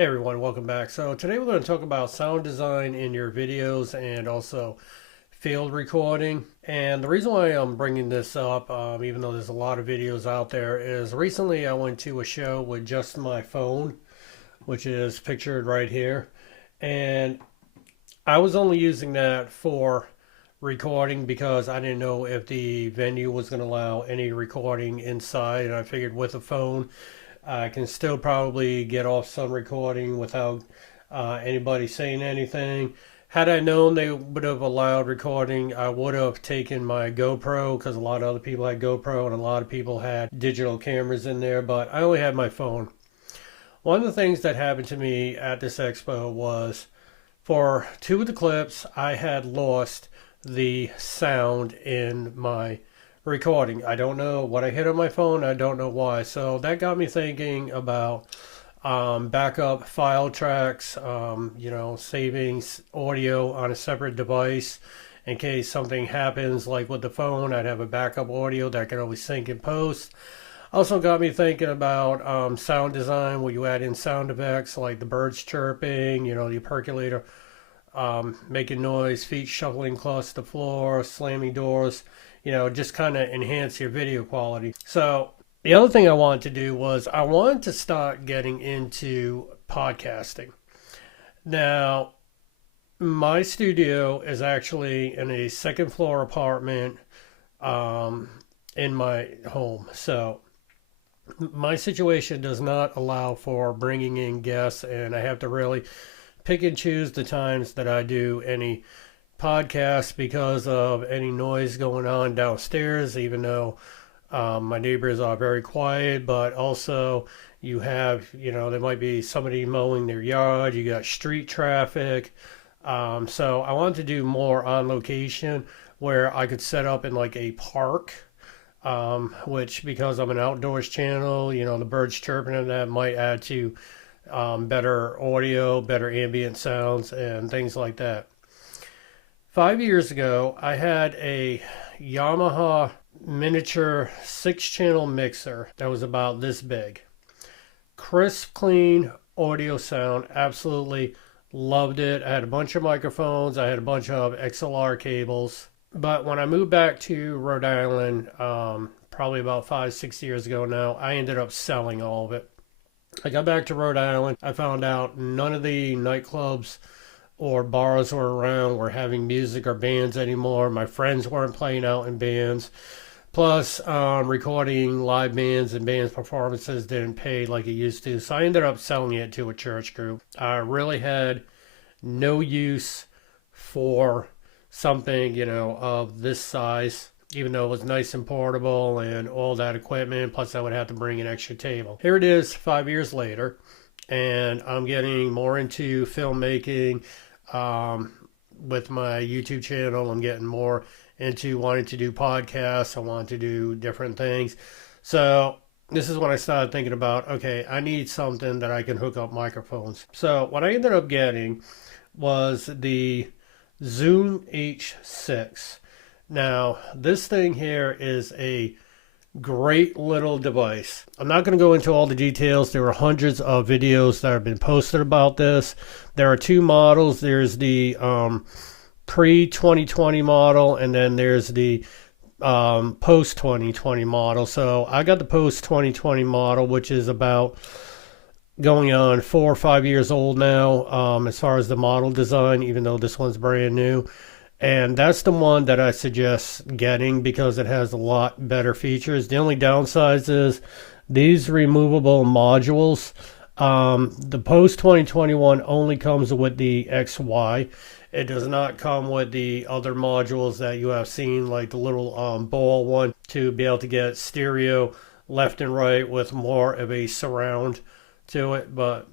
Hey everyone, welcome back. So today we're going to talk about sound design in your videos and also field recording. And the reason why I'm bringing this up, even though there's a lot of videos out there, is recently I went to a show with just my phone, which is pictured right here. And I was only using that for recording because I didn't know if the venue was going to allow any recording inside. And I figured with a phone, I can still probably get off some recording without anybody saying anything. Had I known they would have allowed recording, I would have taken my GoPro because a lot of other people had GoPro and a lot of people had digital cameras in there, but I only had my phone. One of the things that happened to me at this expo was for two of the clips, I had lost the sound in my recording. I don't know what I hit on my phone. I don't know why. So that got me thinking about backup file tracks, saving audio on a separate device in case something happens. Like with the phone, I'd have a backup audio that can always sync in post. Also got me thinking about sound design where you add in sound effects like the birds chirping, the percolator making noise, feet shuffling across the floor, slamming doors, just kind of enhance your video quality. So the other thing I wanted to do was I wanted to start getting into podcasting. Now, my studio is actually in a second floor apartment in my home. So my situation does not allow for bringing in guests, and I have to really pick and choose the times that I do any podcasts because of any noise going on downstairs, even though my neighbors are very quiet. But also you have, there might be somebody mowing their yard, you got street traffic. So I wanted to do more on location where I could set up in like a park, which because I'm an outdoors channel, the birds chirping and that might add to better audio, better ambient sounds, and things like that. 5 years ago, I had a Yamaha miniature 6-channel mixer that was about this big. Crisp, clean audio sound, absolutely loved it. I had a bunch of microphones, I had a bunch of XLR cables. But when I moved back to Rhode Island, probably about 5, 6 years ago now, I ended up selling all of it. I got back to Rhode Island. I found out none of the nightclubs or bars were around were having music or bands anymore. My friends weren't playing out in bands. Plus, recording live bands and bands performances didn't pay like it used to. So I ended up selling it to a church group. I really had no use for something, of this size, even though it was nice and portable and all that equipment. Plus, I would have to bring an extra table. Here it is 5 years later, and I'm getting more into filmmaking with my YouTube channel. I'm getting more into wanting to do podcasts. I want to do different things. So this is when I started thinking about, okay, I need something that I can hook up microphones. So what I ended up getting was the Zoom H6. Now, this thing here is a great little device. I'm not going to go into all the details. There are hundreds of videos that have been posted about this. There are two models. There's the pre-2020 model, and then there's the post-2020 model. So I got the post-2020 model, which is about going on 4 or 5 years old now, as far as the model design, even though this one's brand new. And that's the one that I suggest getting because it has a lot better features. The only downside is these removable modules. The post 2021 only comes with the XY. It does not come with the other modules that you have seen, like the little ball one, to be able to get stereo left and right with more of a surround to it. But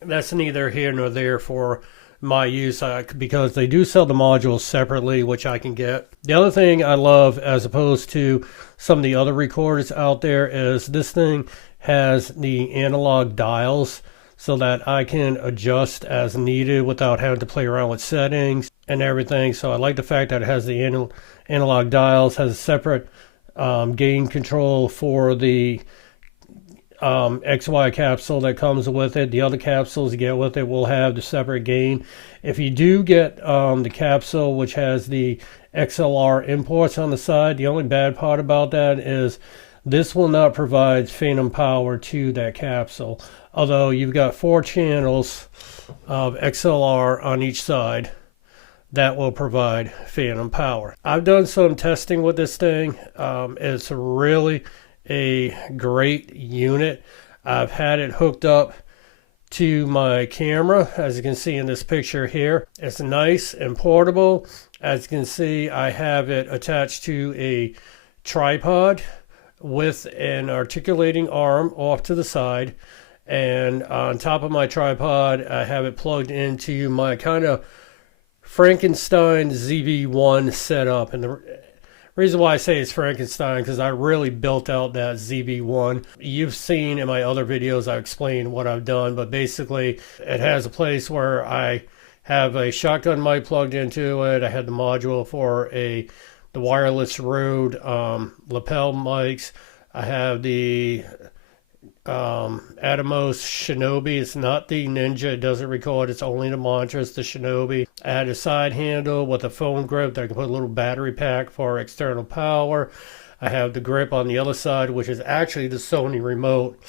that's neither here nor there for my use, because they do sell the modules separately, which I can get. The other thing I love, as opposed to some of the other recorders out there, is this thing has the analog dials so that I can adjust as needed without having to play around with settings and everything. So I like the fact that it has the analog dials, has a separate gain control for the XY capsule that comes with it. The other capsules you get with it will have the separate gain. If you do get the capsule which has the XLR imports on the side, the only bad part about that is this will not provide phantom power to that capsule. Although you've got 4 channels of XLR on each side that will provide phantom power. I've done some testing with this thing. It's really a great unit. I've had it hooked up to my camera, as you can see in this picture here. It's nice and portable. As you can see, I have it attached to a tripod with an articulating arm off to the side, and on top of my tripod I have it plugged into my kind of Frankenstein ZV-1 setup. And the reason why I say it's Frankenstein because I really built out that ZV-1. You've seen in my other videos I explain what I've done, but basically it has a place where I have a shotgun mic plugged into it. I had the module for the wireless Rode lapel mics. I have the Atomos Shinobi. It's not the Ninja. It doesn't record. It's only the Mantra. It's the Shinobi. I had a side handle with a phone grip that I can put a little battery pack for external power. I have the grip on the other side, which is actually the Sony remote.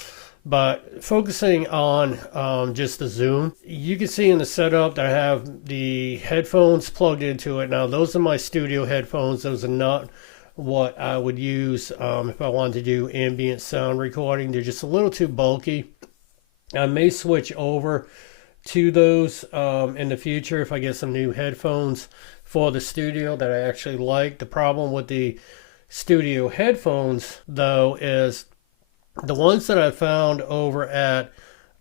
But focusing on just the zoom, you can see in the setup that I have the headphones plugged into it. Now, those are my studio headphones. Those are not what I would use if I wanted to do ambient sound recording. They're just a little too bulky. I may switch over to those in the future if I get some new headphones for the studio that I actually like. The problem with the studio headphones, though, is the ones that I found over at,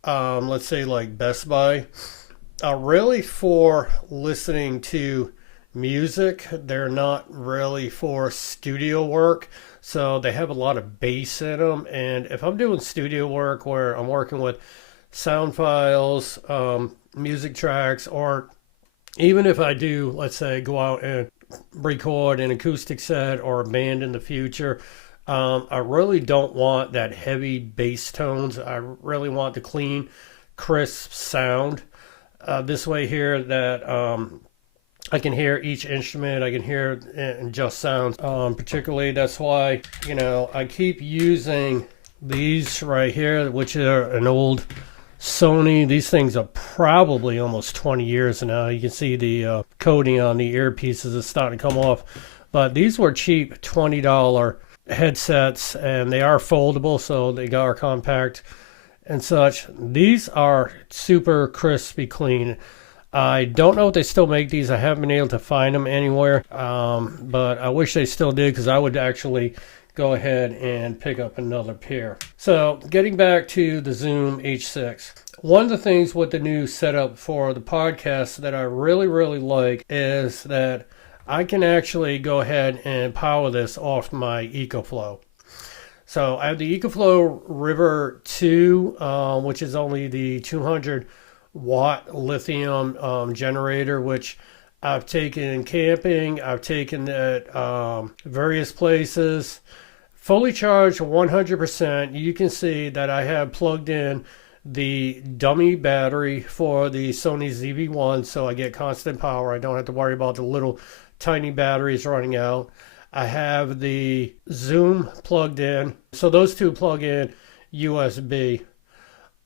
let's say, like Best Buy, are really for listening to music. They're not really for studio work, so they have a lot of bass in them. And if I'm doing studio work where I'm working with sound files, music tracks, or even if I do, let's say, go out and record an acoustic set or a band in the future, I really don't want that heavy bass tones. I really want the clean, crisp sound this way here that I can hear each instrument. I can hear and just sounds. Particularly, that's why, I keep using these right here, which are an old Sony. These things are probably almost 20 years now. You can see the coating on the earpieces is starting to come off. But these were cheap $20 headsets, and they are foldable, so they are compact and such. These are super crispy clean. I don't know if they still make these. I haven't been able to find them anywhere, but I wish they still did, because I would actually go ahead and pick up another pair. So getting back to the Zoom H6, one of the things with the new setup for the podcast that I really, really like is that I can actually go ahead and power this off my EcoFlow. So I have the EcoFlow River 2, which is only the 200 watt lithium generator, which I've taken camping. I've taken it various places. Fully charged 100%. You can see that I have plugged in the dummy battery for the Sony ZV-1, so I get constant power. I don't have to worry about the little tiny batteries running out. I have the Zoom plugged in, so those two plug in USB.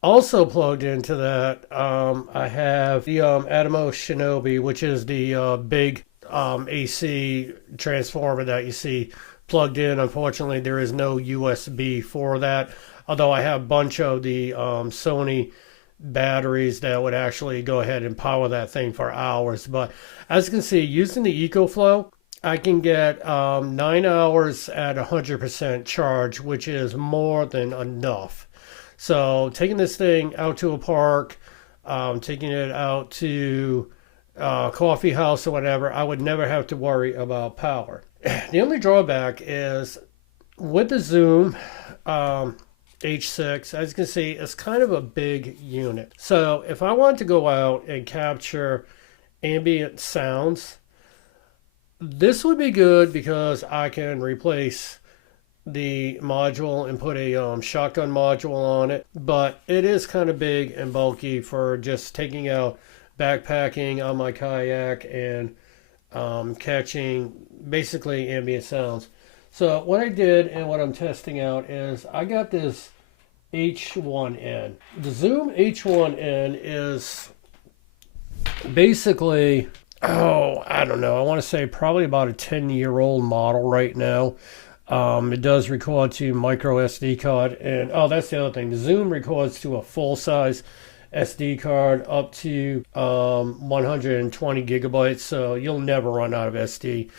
Also plugged into that, I have the Atomos Shinobi, which is the big AC transformer that you see plugged in. Unfortunately, there is no USB for that, although I have a bunch of the Sony batteries that would actually go ahead and power that thing for hours. But as you can see, using the EcoFlow, I can get 9 hours at 100% charge, which is more than enough. So taking this thing out to a park, taking it out to a coffee house or whatever, I would never have to worry about power. The only drawback is with the Zoom H6, as you can see, it's kind of a big unit. So if I want to go out and capture ambient sounds, this would be good because I can replace the module and put a shotgun module on it, but it is kind of big and bulky for just taking out backpacking on my kayak and catching basically ambient sounds. So what I did and what I'm testing out is I got this H1N. The Zoom H1N is basically, I don't know, I want to say probably about a 10-year-old model right now. It does record to micro SD card, and that's the other thing. The Zoom records to a full-size SD card up to 120 gigabytes, so you'll never run out of SD.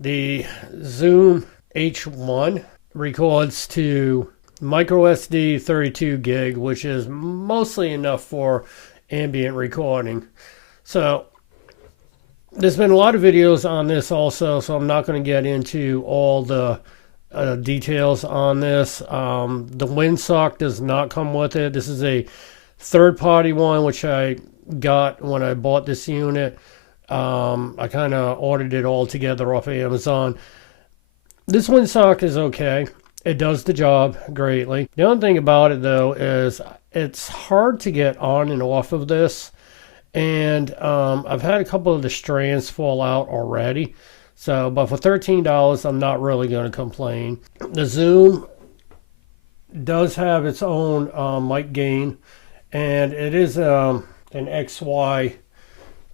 The Zoom H1 records to micro SD 32 gig, which is mostly enough for ambient recording. So there's been a lot of videos on this also, so I'm not going to get into all the details on this. The windsock does not come with it. This is a third-party one, which I got when I bought this unit. I kind of ordered it all together off of Amazon. This windsock is okay. It does the job greatly. The only thing about it, though, is it's hard to get on and off of this. And I've had a couple of the strands fall out already. So, but for $13, I'm not really going to complain. The Zoom does have its own mic gain, and it is an XY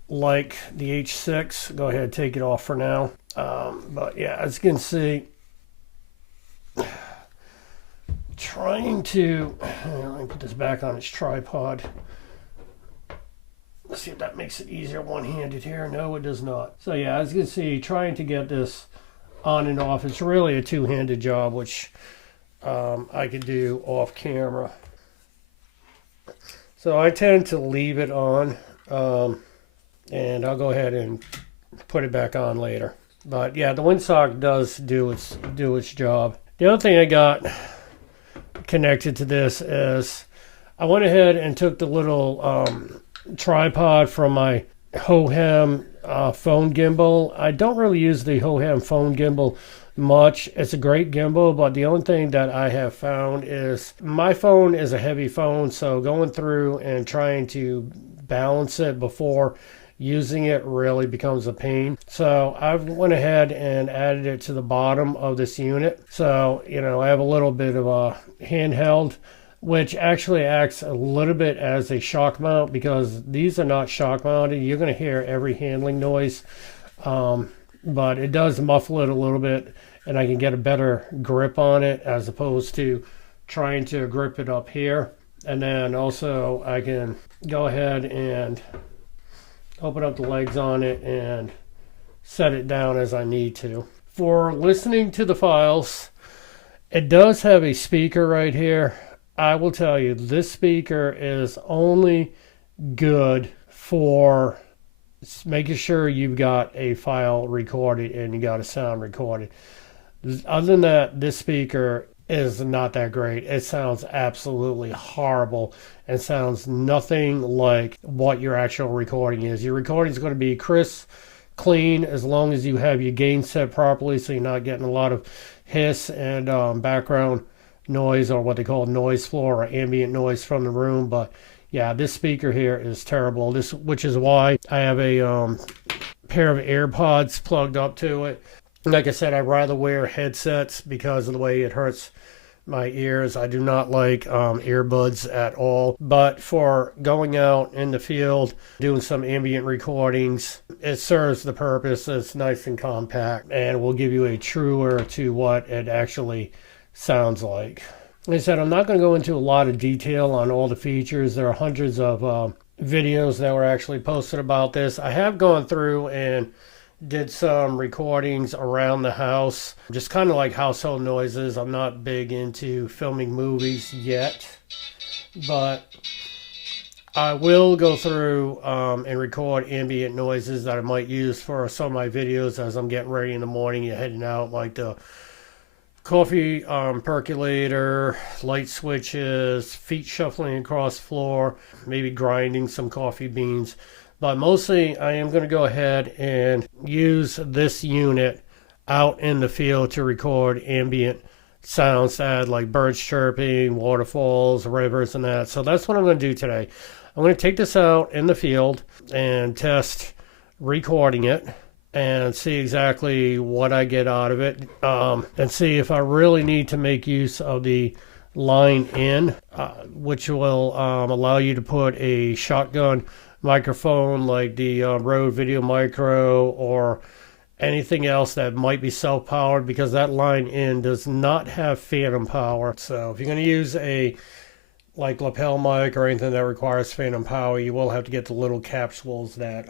like the H6. Go ahead, take it off for now. But yeah, as you can see, trying to, let me put this back on its tripod. Let's see if that makes it easier one-handed here. No, it does not. So yeah, as you can see, trying to get this on and off, it's really a two-handed job, which I could do off camera. So I tend to leave it on, and I'll go ahead and put it back on later. But yeah, the windsock does do its job. The other thing I got connected to this is I went ahead and took the little tripod from my Hohem phone gimbal. I don't really use the Hohem phone gimbal much. It's a great gimbal, but the only thing that I have found is my phone is a heavy phone, so going through and trying to balance it before using it really becomes a pain. So I went ahead and added it to the bottom of this unit. So, you know, I have a little bit of a handheld, which actually acts a little bit as a shock mount, because these are not shock mounted. You're going to hear every handling noise, but it does muffle it a little bit, and I can get a better grip on it as opposed to trying to grip it up here. And then also I can go ahead and open up the legs on it and set it down as I need to. For listening to the files, it does have a speaker right here. I will tell you, this speaker is only good for making sure you've got a file recorded and you got a sound recorded. Other than that, this speaker is not that great. It sounds absolutely horrible and sounds nothing like what your actual recording is. Your recording is going to be crisp, clean, as long as you have your gain set properly, so you're not getting a lot of hiss and background noise, or what they call noise floor or ambient noise from the room. But yeah, this speaker here is terrible. Which is why I have a pair of AirPods plugged up to it. Like I said, I'd rather wear headsets because of the way it hurts my ears. I do not like earbuds at all. But for going out in the field, doing some ambient recordings, it serves the purpose. It's nice and compact, and will give you a truer to what it actually sounds like. Like I said, I'm not going to go into a lot of detail on all the features. There are hundreds of videos that were actually posted about this. I have gone through and did some recordings around the house, just kind of like household noises. I'm not big into filming movies yet, but I will go through and record ambient noises that I might use for some of my videos as I'm getting ready in the morning. You're heading out, like the coffee percolator, light switches, feet shuffling across the floor, maybe grinding some coffee beans. But mostly I am going to go ahead and use this unit out in the field to record ambient sounds to add, like birds chirping, waterfalls, rivers, and that. So that's what I'm going to do today. I'm going to take this out in the field and test recording it and see exactly what I get out of it, and see if I really need to make use of the line in, which will allow you to put a shotgun microphone like the Rode Video Micro or anything else that might be self-powered, because that line in does not have phantom power. So if you're going to use a like lapel mic or anything that requires phantom power, you will have to get the little capsules that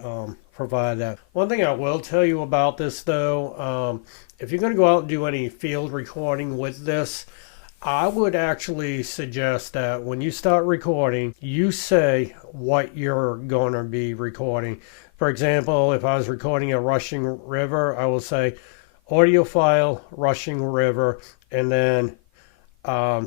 provide that. One thing I will tell you about this though, if you're going to go out and do any field recording with this, I would actually suggest that when you start recording, you say what you're going to be recording. For example, if I was recording a rushing river, I will say audio file rushing river, and then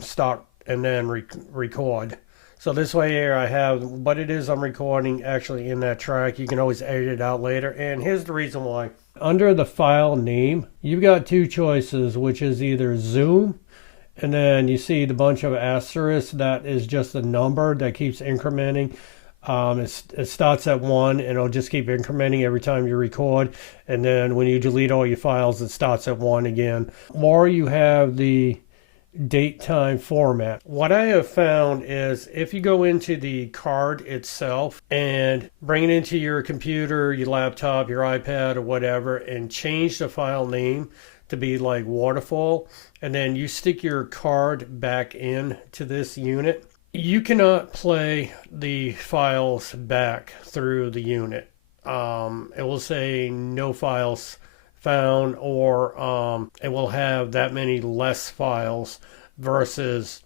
start and then record. So this way here I have what it is I'm recording actually in that track. You can always edit it out later. And here's the reason why. Under the file name, you've got two choices, which is either zoom, and then you see the bunch of asterisks. That is just a number that keeps incrementing. It starts at 1 and it'll just keep incrementing every time you record. And then when you delete all your files, it starts at 1 again. Or you have the date time format. What I have found is if you go into the card itself and bring it into your computer, your laptop, your iPad, or whatever, and change the file name to be like waterfall, and then you stick your card back in to this unit, you cannot play the files back through the unit. It will say no files found, or it will have that many less files versus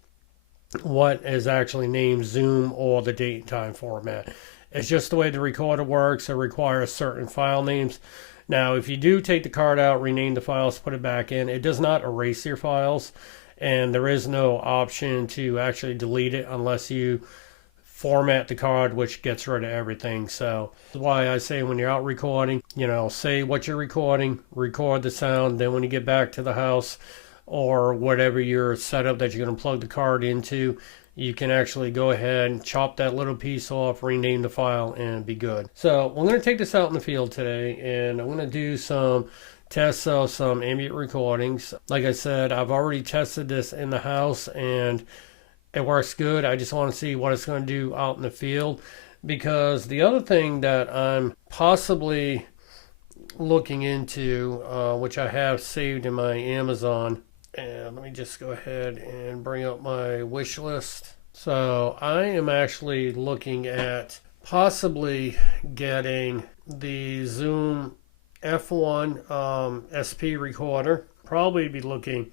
what is actually named Zoom or the date and time format. It's just the way the recorder works. It requires certain file names. Now, if you do take the card out, rename the files, put it back in, it does not erase your files, and there is no option to actually delete it unless you format the card, which gets rid of everything. So that's why I say when you're out recording, say what you're recording, record the sound, then when you get back to the house or whatever your setup that you're going to plug the card into, you can actually go ahead and chop that little piece off, rename the file, and be good. So I'm going to take this out in the field today, and I'm going to do some tests of some ambient recordings. Like I said, I've already tested this in the house, and it works good. I just want to see what it's going to do out in the field, because the other thing that I'm possibly looking into, which I have saved in my Amazon, and let me just go ahead and bring up my wish list. So I am actually looking at possibly getting the Zoom F1 SP recorder. Probably be looking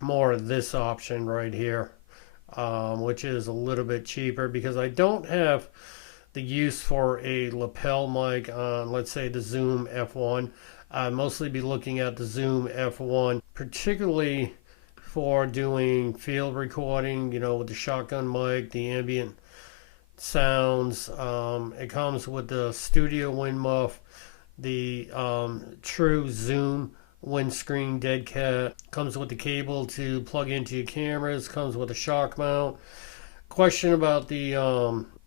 more at this option right here, which is a little bit cheaper, because I don't have the use for a lapel mic on, let's say, the Zoom F1. I'd mostly be looking at the Zoom F1, particularly for doing field recording, with the shotgun mic, the ambient sounds. It comes with the Studio Wind Muff, the true Zoom windscreen dead cat, comes with the cable to plug into your cameras, comes with a shock mount. Question about the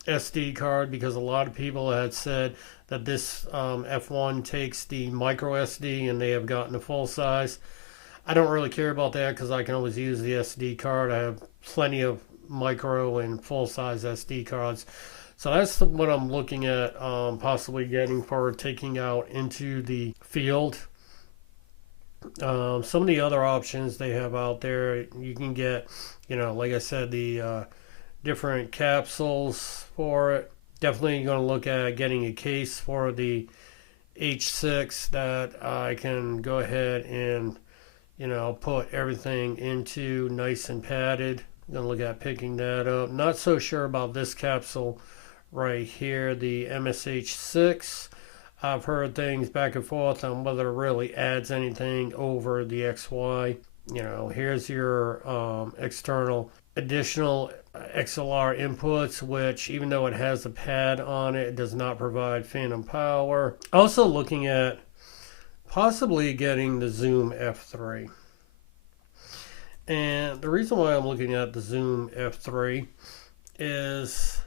SD card, because a lot of people had said that this F1 takes the micro SD and they have gotten a full size. I don't really care about that, because I can always use the SD card. I have plenty of micro and full size SD cards. So that's what I'm looking at possibly getting for taking out into the field. Some of the other options they have out there, you can get, like I said, the different capsules for it. Definitely going to look at getting a case for the H6 that I can go ahead and, put everything into nice and padded. I'm going to look at picking that up. Not so sure about this capsule right here, the MSH6. I've heard things back and forth on whether it really adds anything over the XY. Here's your external additional XLR inputs, which even though it has a pad on it, it does not provide phantom power. Also looking at possibly getting the Zoom F3. And the reason why I'm looking at the Zoom F3 is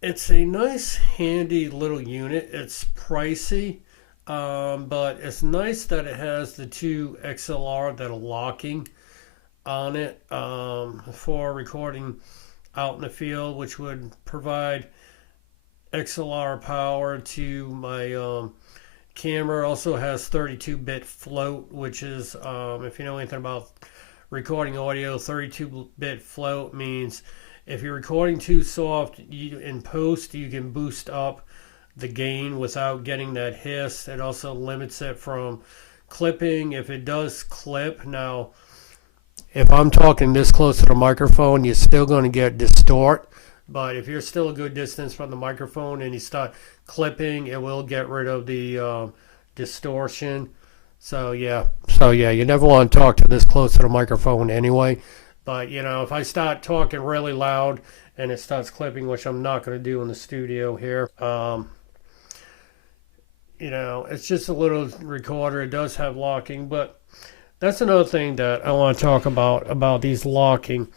it's a nice, handy little unit. It's pricey, but it's nice that it has the two XLR that are locking on it for recording out in the field, which would provide XLR power to my camera. Also has 32-bit float, which is, if you know anything about recording audio, 32-bit float means if you're recording too soft, in post you can boost up the gain without getting that hiss. It also limits it from clipping. If it does clip, now if I'm talking this close to the microphone, you're still going to get distort. But if you're still a good distance from the microphone and you start clipping, it will get rid of the distortion. So yeah, you never want to talk to this close to the microphone anyway. But you know, if I start talking really loud and it starts clipping, which I'm not going to do in the studio here, you know, it's just a little recorder. It does have locking, but that's another thing that I want to talk about these locking.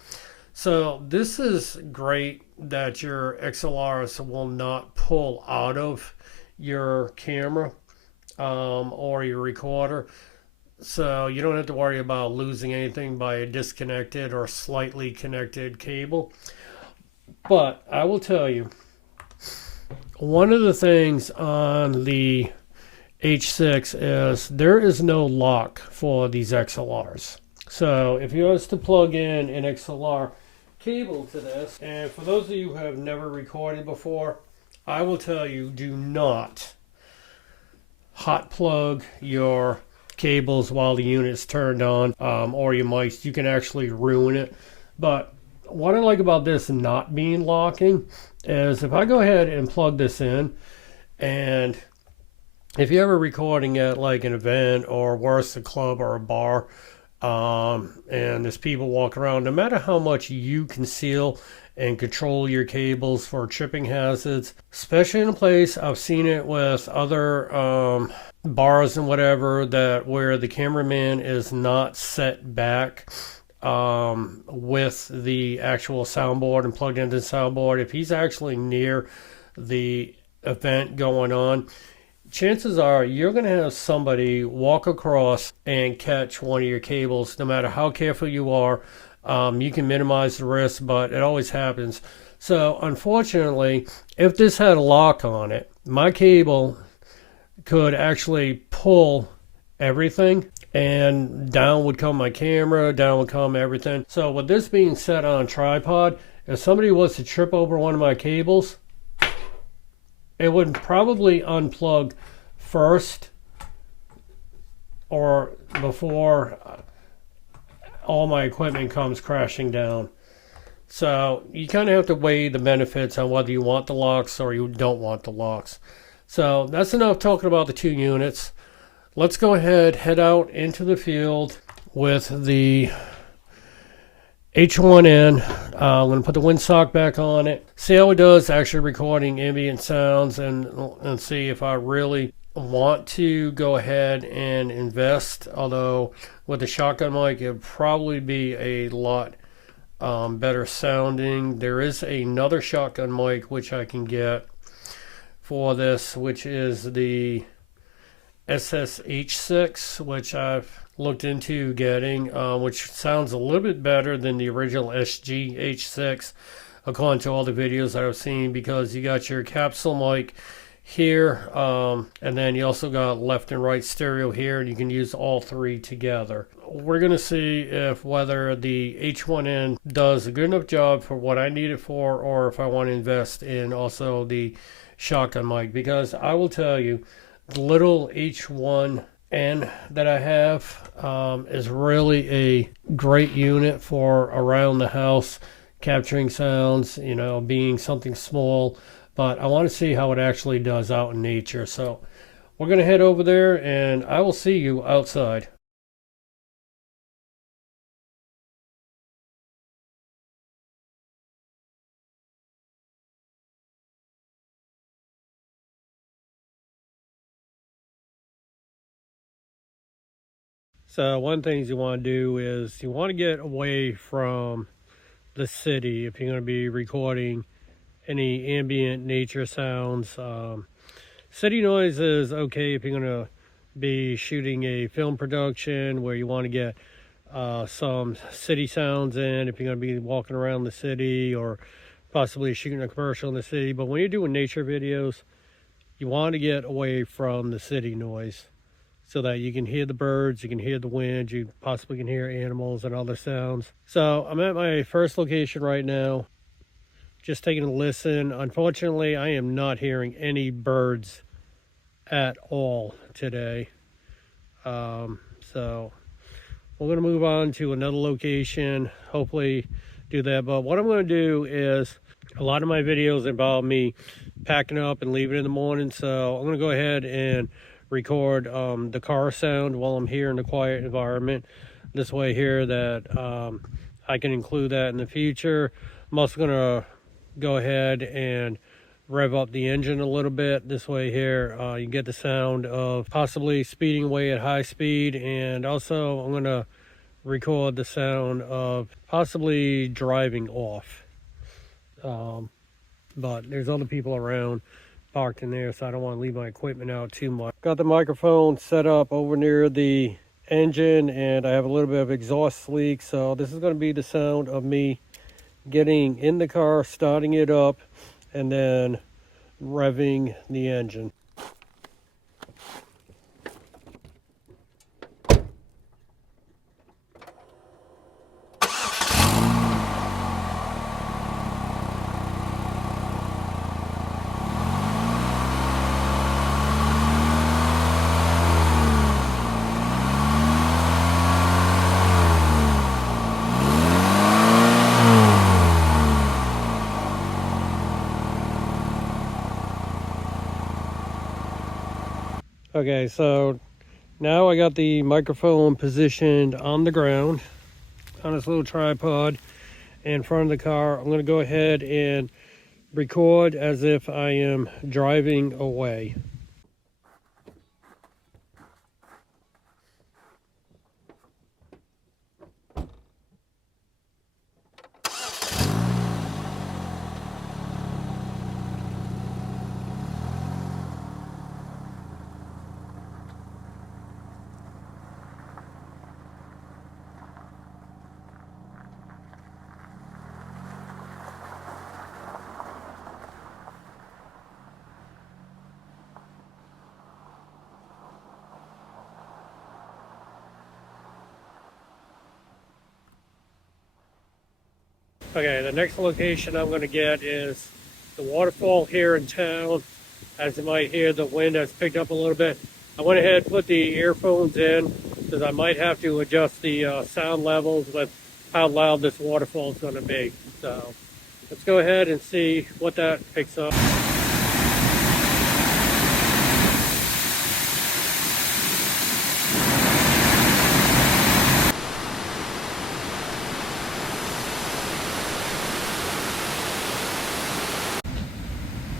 So this is great that your XLRs will not pull out of your camera or your recorder. So you don't have to worry about losing anything by a disconnected or slightly connected cable. But I will tell you, one of the things on the H6 is there is no lock for these XLRs. So if you was to plug in an XLR cable to this, and for those of you who have never recorded before, I will tell you, do not hot plug your cables while the unit's turned on, or you might, you can actually ruin it. But what I like about this not being locking is if I go ahead and plug this in, and if you're ever recording at like an event or worse, a club or a bar, and there's people walking around, no matter how much you conceal and control your cables for tripping hazards, especially in a place, I've seen it with other bars and whatever, that where the cameraman is not set back with the actual soundboard and plugged into the soundboard. If he's actually near the event going on, chances are you're going to have somebody walk across and catch one of your cables. No matter how careful you are, you can minimize the risk, but it always happens. So unfortunately, if this had a lock on it, my cable could actually pull everything, and down would come my camera, down would come everything. So with this being set on a tripod, if somebody was to trip over one of my cables, it would probably unplug first or before all my equipment comes crashing down. So you kind of have to weigh the benefits on whether you want the locks or you don't want the locks. So that's enough talking about the two units. Let's go ahead, head out into the field with the H1N. I'm going to put the windsock back on it, see how it does actually recording ambient sounds, and see if I really want to go ahead and invest. Although with the shotgun mic, it would probably be a lot better sounding. There is another shotgun mic which I can get for this, which is the SSH6, which I've looked into getting, which sounds a little bit better than the original SGH6 according to all the videos that I've seen, because you got your capsule mic here, and then you also got left and right stereo here, and you can use all three together. We're going to see if whether the H1N does a good enough job for what I need it for, or if I want to invest in also the shotgun mic, because I will tell you, the little H1N that I have is really a great unit for around the house, capturing sounds, you know, being something small. But I want to see how it actually does out in nature. So we're going to head over there, and I will see you outside. So one thing you want to do is you want to get away from the city if you're going to be recording any ambient nature sounds. City noise is okay if you're going to be shooting a film production where you want to get some city sounds in, if you're going to be walking around the city or possibly shooting a commercial in the city. But when you're doing nature videos, you want to get away from the city noise so that you can hear the birds, you can hear the wind, you possibly can hear animals and other sounds. So I'm at my first location right now, just taking a listen. Unfortunately, I am not hearing any birds at all today. So we're going to move on to another location, hopefully do that. But what I'm going to do is, a lot of my videos involve me packing up and leaving in the morning. So I'm going to go ahead and record the car sound while I'm here in the quiet environment. This way here that I can include that in the future. I'm also going to go ahead and rev up the engine a little bit. This way here you get the sound of possibly speeding away at high speed, and also I'm going to record the sound of possibly driving off. But there's other people around parked in there, so I don't want to leave my equipment out too much. Got the microphone set up over near the engine, and I have a little bit of exhaust leak, so this is going to be the sound of me getting in the car, starting it up, and then revving the engine. Okay, so now I got the microphone positioned on the ground on this little tripod in front of the car. I'm going to go ahead and record as if I am driving away. Okay, the next location I'm going to get is the waterfall here in town. As you might hear, the wind has picked up a little bit. I went ahead and put the earphones in because I might have to adjust the sound levels with how loud this waterfall is going to be. So let's go ahead and see what that picks up.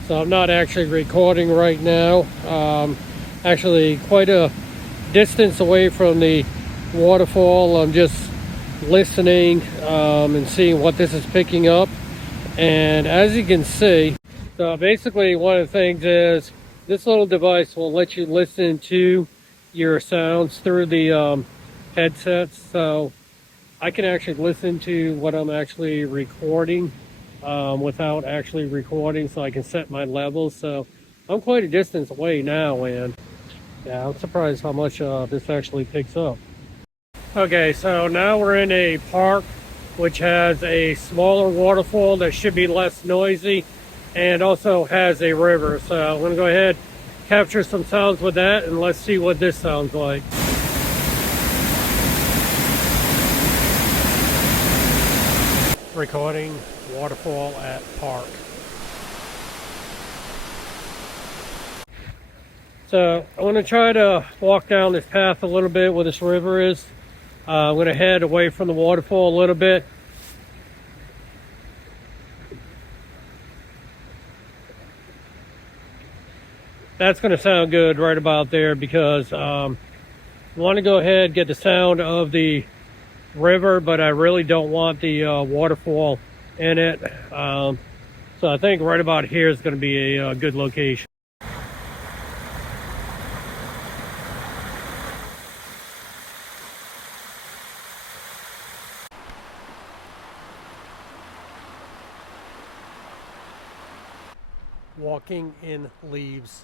So I'm not actually recording right now. Actually quite a distance away from the waterfall. I'm just listening and seeing what this is picking up. And as you can see, so basically one of the things is this little device will let you listen to your sounds through the headsets. So I can actually listen to what I'm actually recording without actually recording, so I can set my levels. So I'm quite a distance away now, and yeah, I'm surprised how much this actually picks up. Okay, so now we're in a park which has a smaller waterfall that should be less noisy, and also has a river. So I'm going to go ahead, capture some sounds with that, and let's see what this sounds like. Recording waterfall at park. So I want to try to walk down this path a little bit where this river is. I'm going to head away from the waterfall a little bit. That's going to sound good right about there because I want to go ahead and get the sound of the river, but I really don't want the waterfall in it. So I think right about here is going to be a good location. Walking in leaves.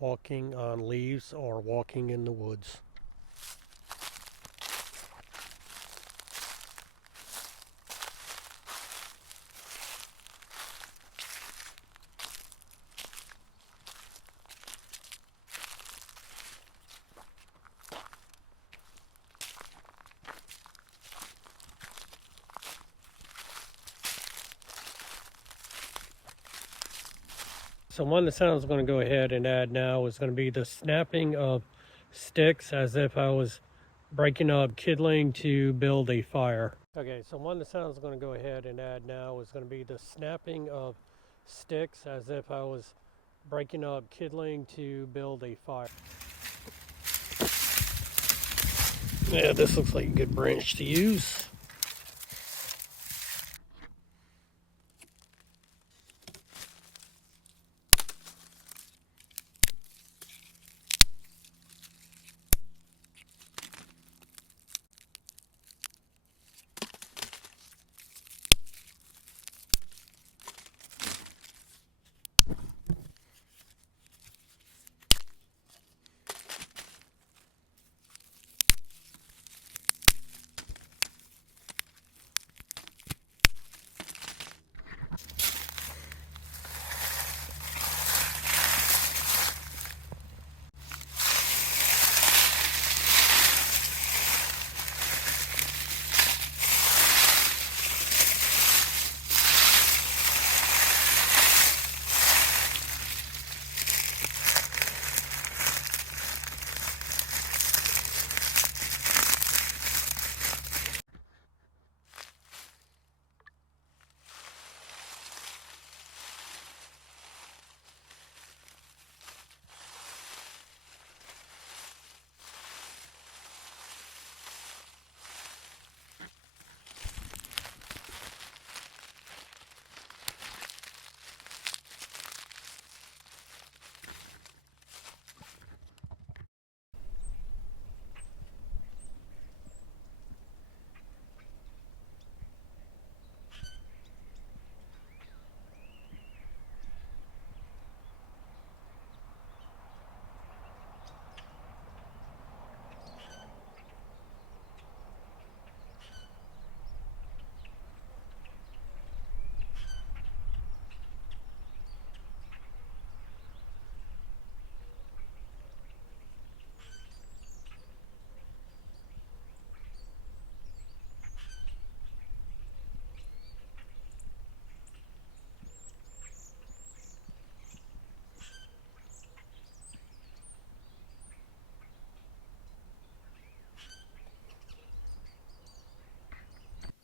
Walking on leaves or walking in the woods. So one of the sounds I'm going to go ahead and add now is going to be the snapping of sticks, as if I was breaking up kindling to build a fire. Okay, so one of the sounds I'm going to go ahead and add now is going to be the snapping of sticks, as if I was breaking up kindling to build a fire. Yeah, this looks like a good branch to use.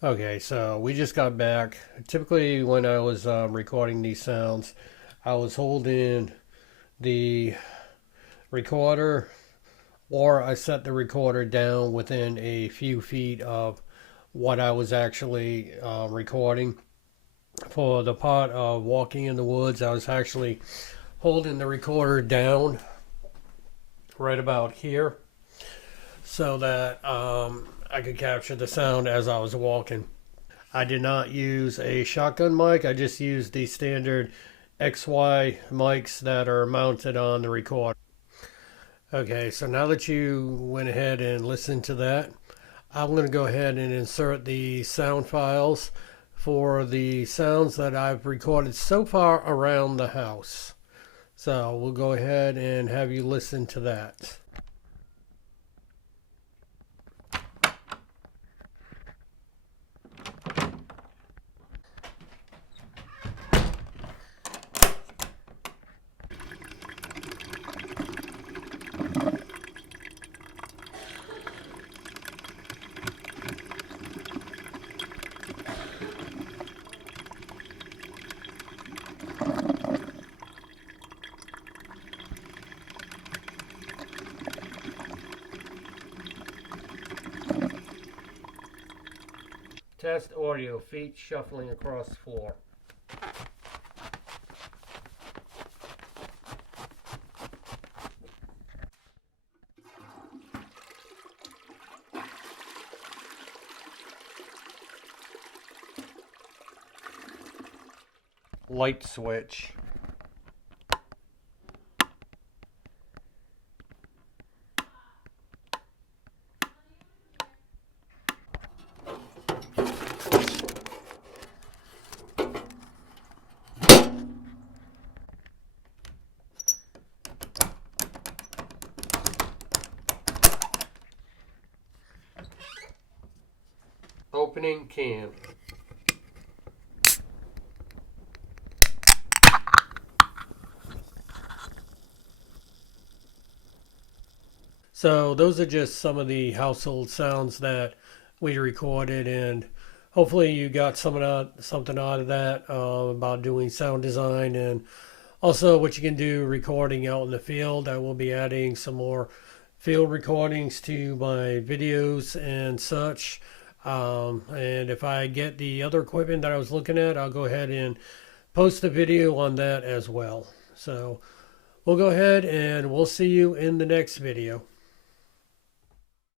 Okay, so we just got back. Typically, when I was recording these sounds, I was holding the recorder, or I set the recorder down within a few feet of what I was actually recording. For the part of walking in the woods, I was actually holding the recorder down right about here so that I could capture the sound as I was walking. I did not use a shotgun mic. I just used the standard XY mics that are mounted on the recorder. Okay, so now that you went ahead and listened to that, I'm going to go ahead and insert the sound files for the sounds that I've recorded so far around the house. So we'll go ahead and have you listen to that. Test audio, feet shuffling across the floor. Light switch. Opening can. So those are just some of the household sounds that we recorded, and hopefully you got something out of that about doing sound design, and also what you can do recording out in the field. I will be adding some more field recordings to my videos and such. And if I get the other equipment that I was looking at, I'll go ahead and post a video on that as well. So we'll go ahead and we'll see you in the next video.